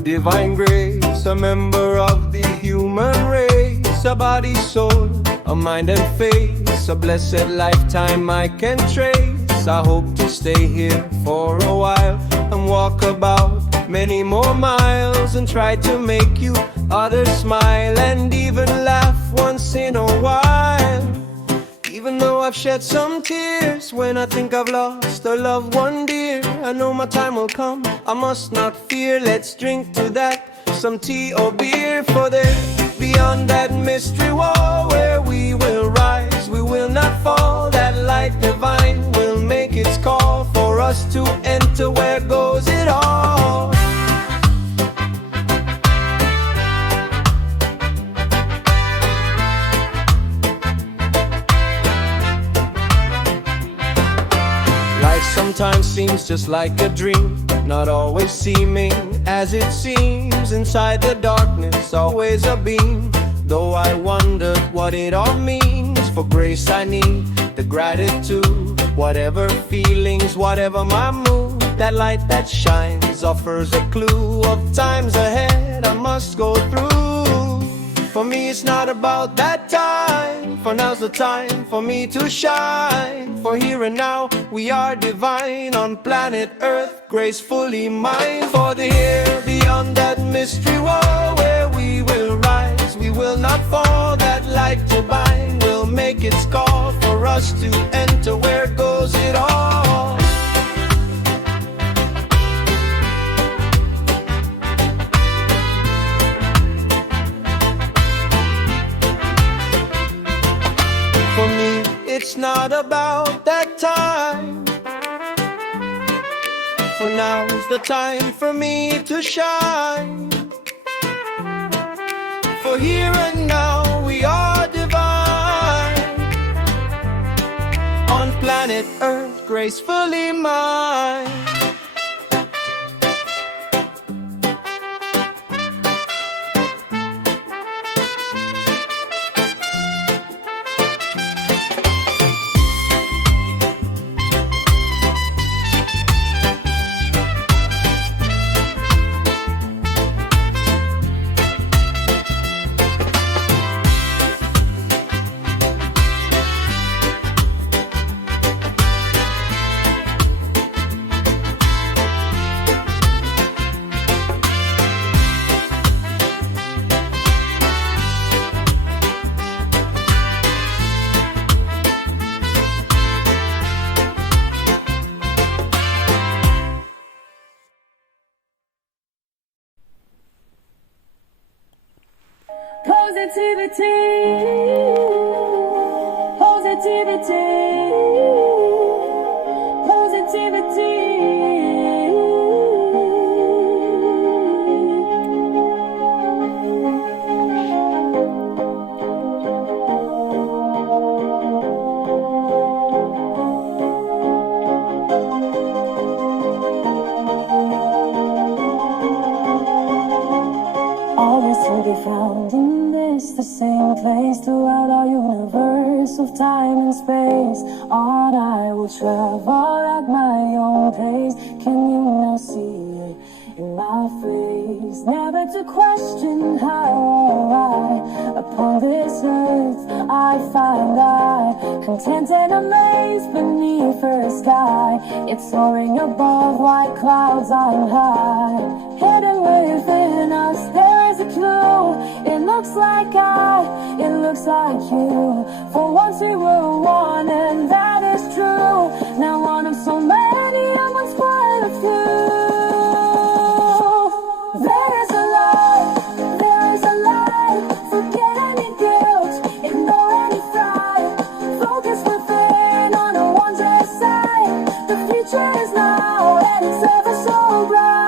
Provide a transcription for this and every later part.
through divine grace, a member of the human race, a body, soul, a mind and face, a blessed lifetime I can trace. I hope to stay here for a while and walk about many more miles and try to make you others smile and even laugh once in a while. Even though I've shed some tears when I think I've lost a loved one dear, I know my time will come, I must not fear. Let's drink to that, some tea or beer, for there beyond that mystery wall where we will rise, we will not fall. That light divine will make its call for us to enter. Where goes it all? Life sometimes seems just like a dream, not always seeming as it seems. Inside the darkness, always a beam, though I wondered what it all means. For grace I need the gratitude, whatever feelings, whatever my mood. That light that shines offers a clue of times ahead I must go through. For me it's not about that time, for now's the time for me to shine. For here and now we are divine on planet Earth, gracefully mine. For the here beyond that mystery wall where we will rise, we will not fall. That light divine will make its call for us to enter. Where goes it all? For me, it's not about that time, for now is the time for me to shine. For here and now we are divine on planet Earth, gracefully mine. Always to be found in this, the same place throughout our universe of time and space. On I will travel at my own pace. Can you now see it in my face? Never to question how or why. Upon this earth I find I, content and amazed beneath her sky. It's soaring above white clouds on high. Hidden within us there is a clue. It looks like it looks like you. For once we were one, and that is true. Now one of so many, and once quite a few. There is a light, there is a light. Forget any guilt, ignore any fright. Focus within on a wondrous sight. The future is now, and it's ever so bright.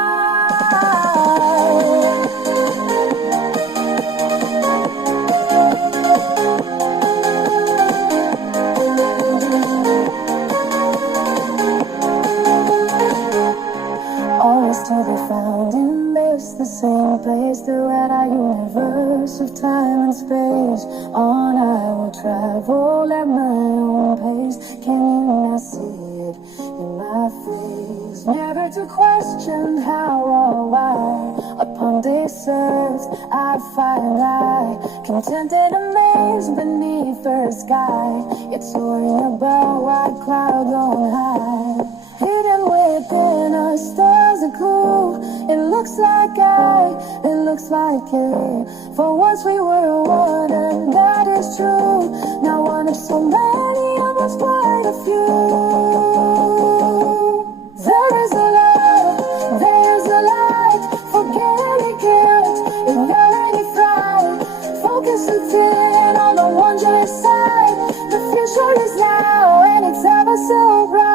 To be found in this, the same place throughout our universe of time and space. On I will travel at my own pace. Can you not see it in my face? Never eager to question how or why. Upon this earth I find I contented, amazed beneath the sky. Yet soaring above white clouds on high. Hidden within us there's a clue. It looks like it looks like it. For once we were one, and that is true. Now one of so many of us, quite a few. There is a love, there is a light. Forget any guilt, ignore any fright. Focus within on the wondrous sight. The future is now, and it's ever so bright.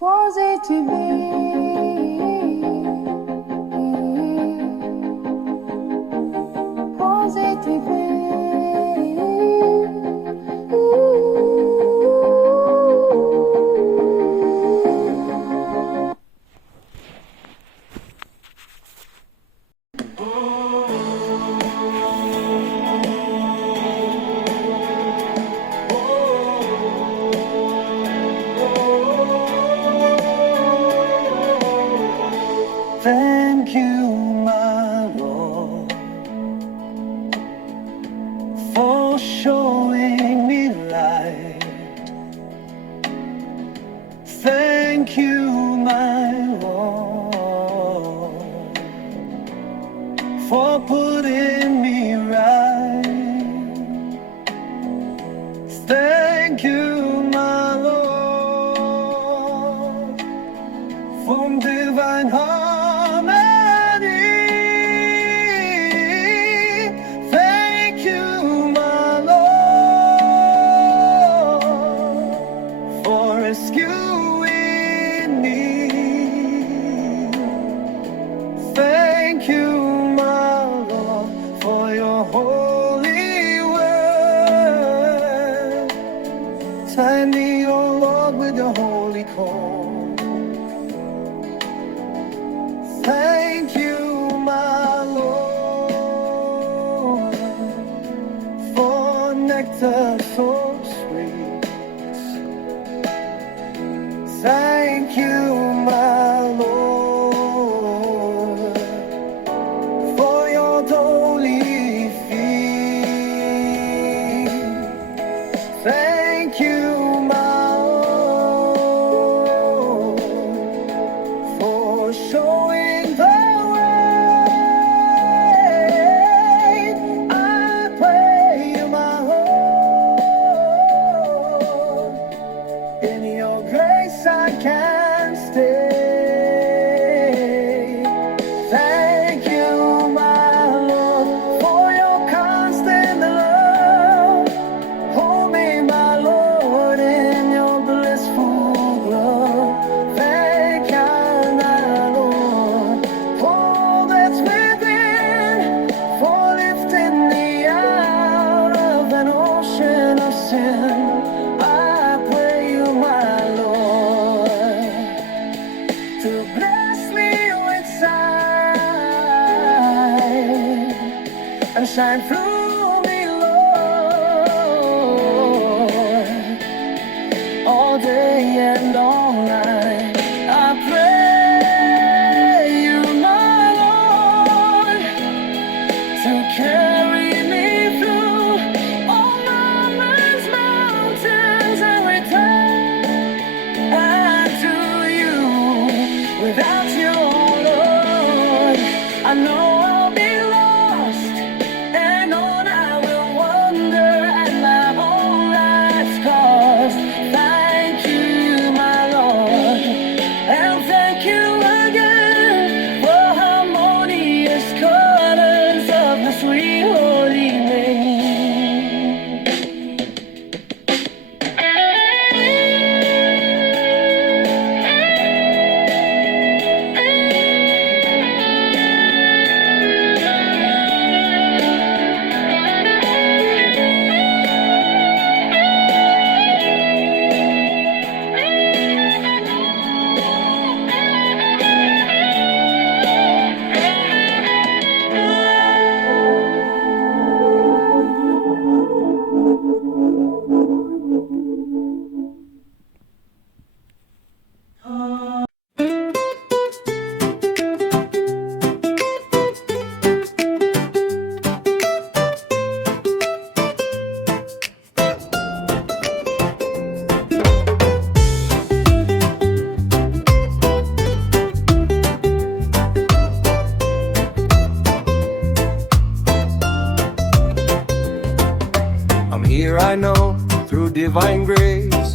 Was it to be? Was it to be? Thank you, my Lord, for showing me light. Thank you, my Lord, for putting me right. Thank you, my Lord, for divine harmony. Thank you, my Lord, for rescuing me. Thank you, my Lord, for your holy word. Tie me, oh Lord, with your holy cord. Thank you, my Lord, for nectar so sweet. Thank you, my Lord, for your holy feet. Thank you, my Lord, for showing the way. I pray you, my Lord, in your grace I can stay. Thank you, my Lord, for your constant love. Hold me, my Lord, in your blissful love. Thank you, my Lord, for all that's within, for lifting me out of an ocean of sin. I pray you, my Lord, to bless me with sight and shine through me, Lord, all day and all night. I pray you, my Lord, to carry me through all moments, mountains, and return to you. Without you, Lord, I know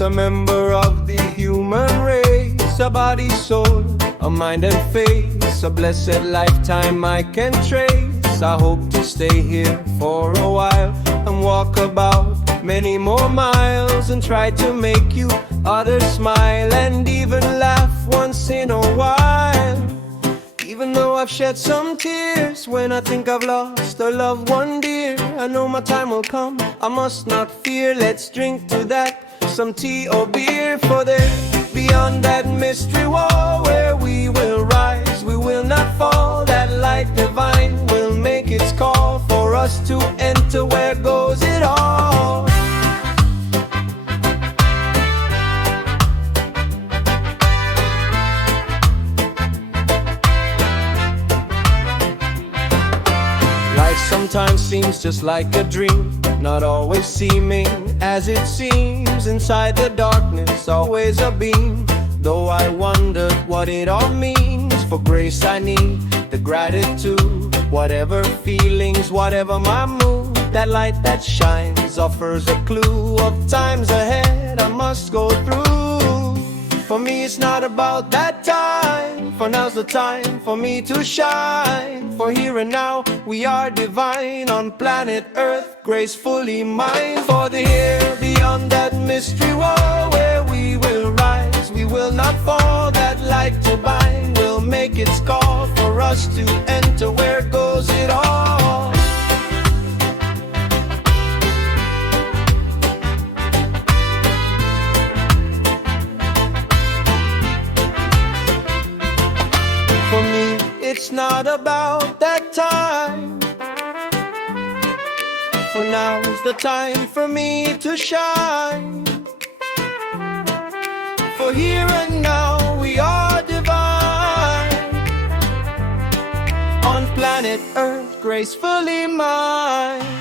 a member of the human race, a body, soul, a mind and face, a blessed lifetime I can trace. I hope to stay here for a while and walk about many more miles and try to make you others smile and even laugh once in a while. Even though I've shed some tears when I think I've lost a loved one dear, I know my time will come, I must not fear. Let's drink to that, some tea or beer, for there beyond that mystery wall where we will rise, we will not fall. That light divine will make its call for us to enter. Where goes it all? Life sometimes seems just like a dream, not always seeming as it seems. Inside the darkness, always a beam. Though I wondered what it all means, for grace I need the gratitude. Whatever feelings, whatever my mood, that light that shines offers a clue of times ahead I must go through. For me it's not about that time, for now's the time for me to shine. For here and now we are divine on planet Earth, gracefully mine. For the here beyond that mystery wall where we will rise, we will not fall. That light divine will make its call for us to enter. Where goes it all? For me, it's not about that time. For now is the time for me to shine. For here and now we are divine on planet Earth, gracefully mine.